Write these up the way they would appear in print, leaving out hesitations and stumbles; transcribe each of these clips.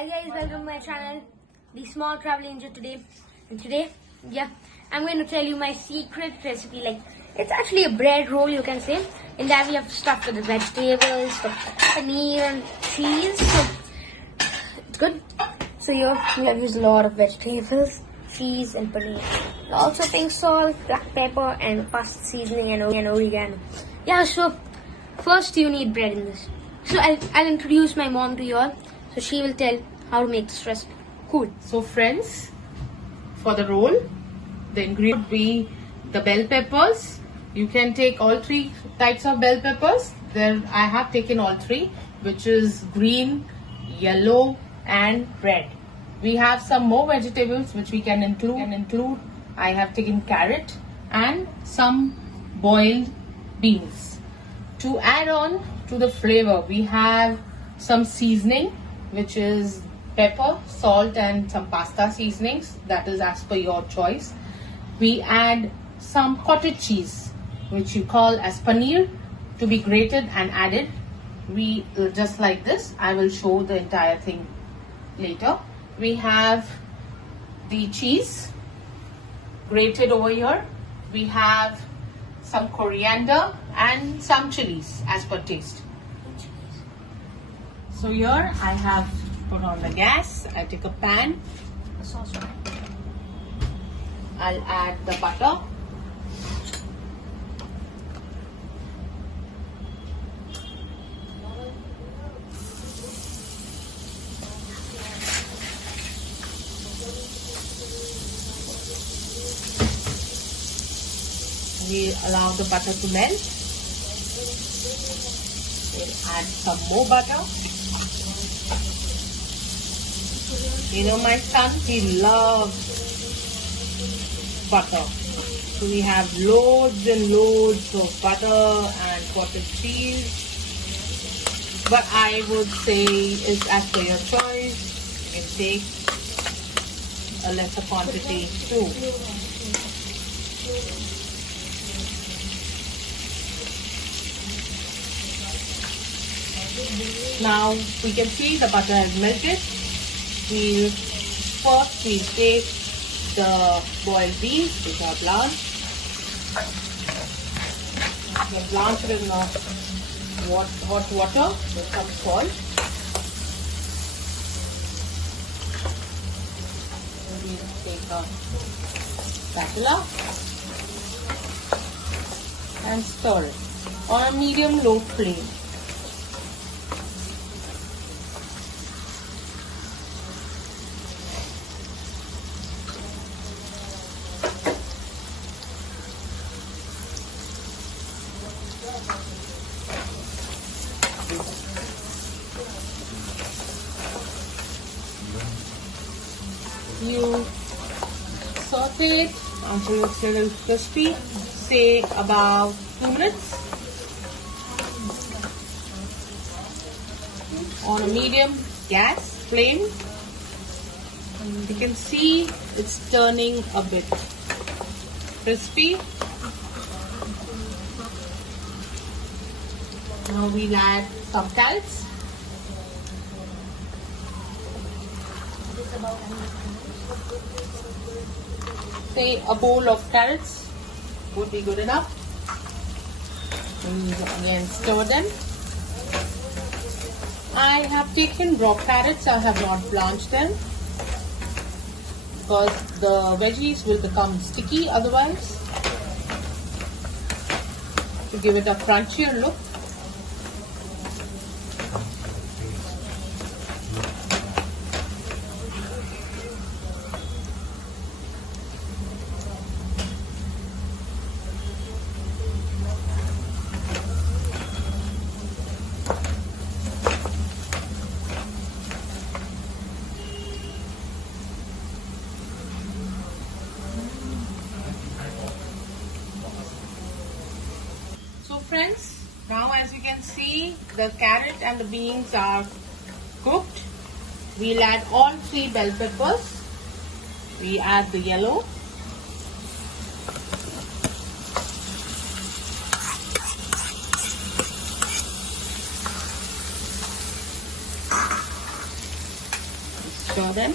Hi guys, welcome to my channel, the Small Travelanger today. And today, I'm going to tell you my secret recipe. Like, it's actually a bread roll, you can say. In that we have stuff with the vegetables, the paneer and cheese. So, it's good. So here we have used a lot of vegetables, cheese and paneer. Also pink salt, black pepper and pasta seasoning and oregano. Yeah, so first you need bread in this. So I'll introduce my mom to you all. So she will tell how to make this recipe. Cool. So friends, for the roll, the ingredient would be the bell peppers. You can take all three types of bell peppers. There I have taken all three, which is green, yellow and red. We have some more vegetables which we can include. I have taken carrot and some boiled beans. To add on to the flavor, we have some seasoning, which is pepper, salt and some pasta seasonings. That is as per your choice. We add some cottage cheese, which you call as paneer, to be grated and added. We just like this. I will show the entire thing later. We have the cheese grated over here. We have some coriander and some chilies as per taste. So here I have put on the gas. I take a pan. The sauce. I'll add the butter. We allow the butter to melt. We'll add some more butter. You know, my son, he loves butter. So we have loads and loads of butter and cottage cheese. But I would say it's as per your choice. You can take a lesser quantity too. Now we can see the butter has melted. First we take the boiled beans, which are blanched. We blanch it in hot water with some salt. We take a spatula and stir it on a medium-low flame. You saute it until it's a little crispy, say about 2 minutes on a medium gas flame. You can see it's turning a bit crispy. Now we'll add some carrots. Say a bowl of carrots would be good enough. And again stir them. I have taken raw carrots. I have not blanched them because the veggies will become sticky otherwise. To give it a crunchier look. So friends, now as you can see, the carrot and the beans are cooked. We'll add all three bell peppers. We add the yellow. Stir them.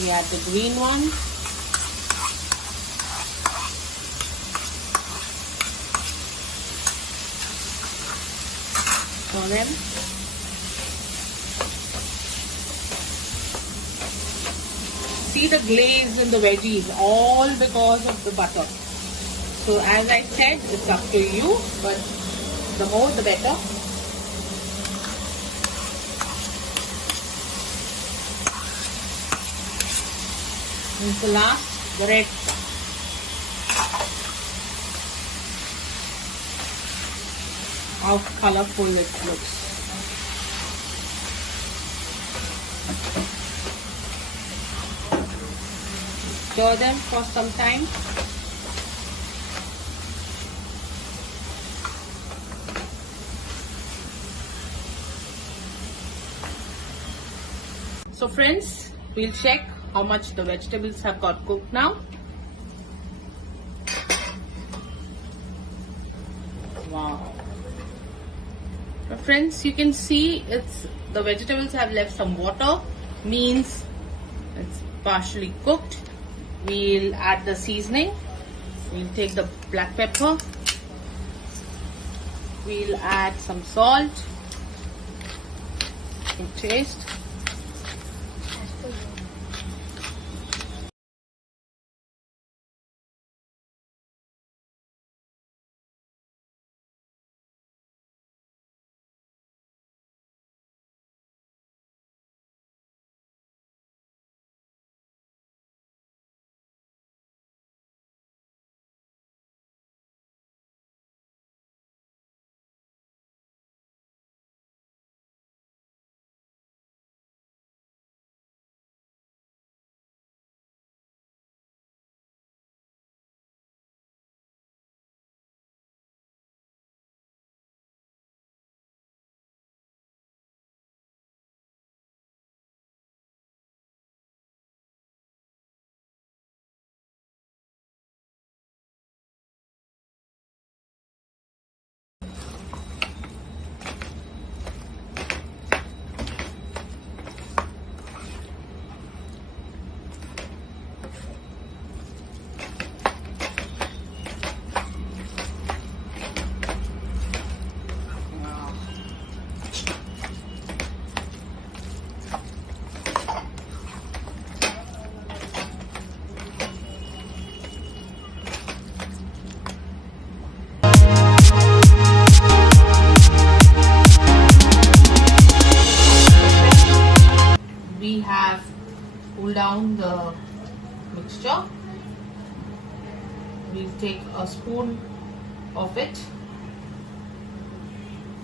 We add the green one. Stir them. See the glaze in the veggies, all because of the butter. So as I said, it's up to you, but the more the better. And the last, the red. How colorful it looks. Stir them for some time. So friends, we'll check how much the vegetables have got cooked now. Wow. Now friends, you can see the vegetables have left some water, means it's partially cooked. We'll add the seasoning. We'll take the black pepper. We'll add some salt to taste. We have pulled down the mixture. We'll take a spoon of it.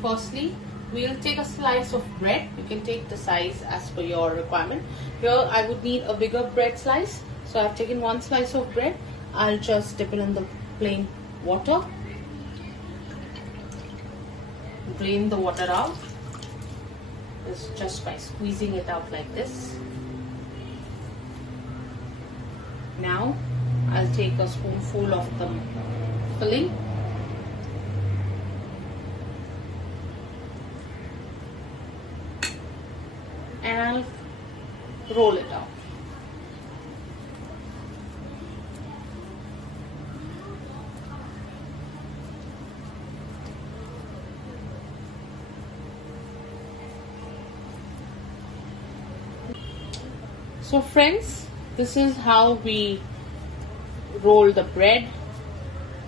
Firstly, we'll take a slice of bread. You can take the size as per your requirement. Here I would need a bigger bread slice, so I've taken one slice of bread. I'll just dip it in the plain water. Drain the water out. Is just by squeezing it out like this. Now I'll take a spoonful of the filling. And I'll roll it out. So friends, this is how we roll the bread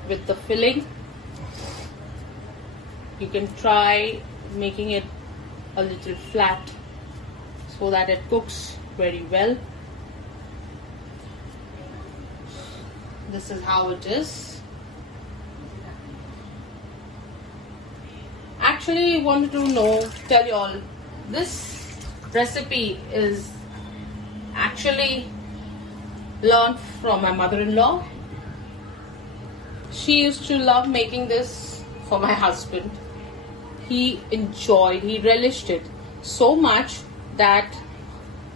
with the filling. You can try making it a little flat so that it cooks very well. This is how it is. Actually, wanted to tell you all, this recipe is actually learned from my mother-in-law. She used to love making this for my husband. He relished it so much that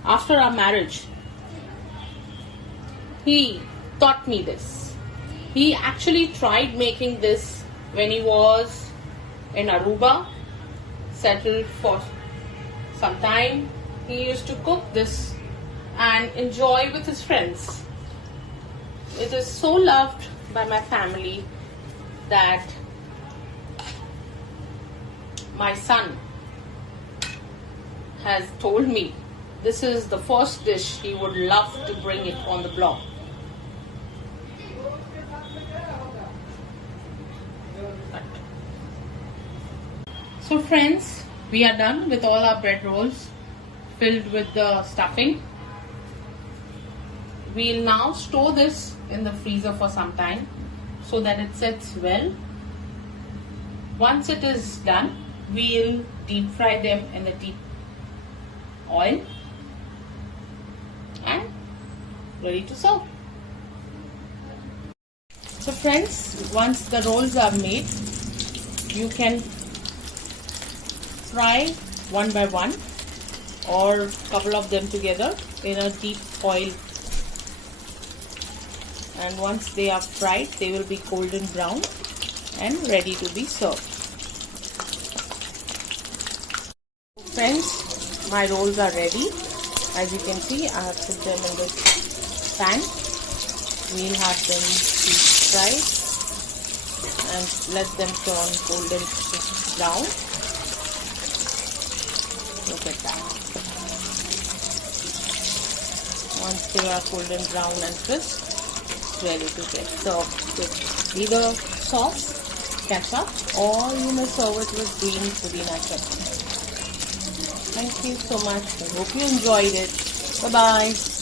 after our marriage, he taught me this. He actually tried making this when he was in Aruba, settled for some time. He used to cook this and enjoy with his friends. It is so loved by my family that my son has told me this is the first dish he would love to bring it on the blog. So friends, we are done with all our bread rolls filled with the stuffing. We'll now store this in the freezer for some time so that it sets well. Once it is done, we'll deep fry them in the deep oil and ready to serve. So friends, once the rolls are made, you can fry one by one or couple of them together in a deep oil, and once they are fried they will be golden brown and ready to be served. Friends, my rolls are ready. As you can see, I have put them in this pan. We'll have them deep fried and let them turn golden brown. Look at that. Once they are golden brown and crisp, it's ready to get served with either sauce, ketchup, or you may serve it with green pudina chutney. Thank you so much. I hope you enjoyed it. Bye bye.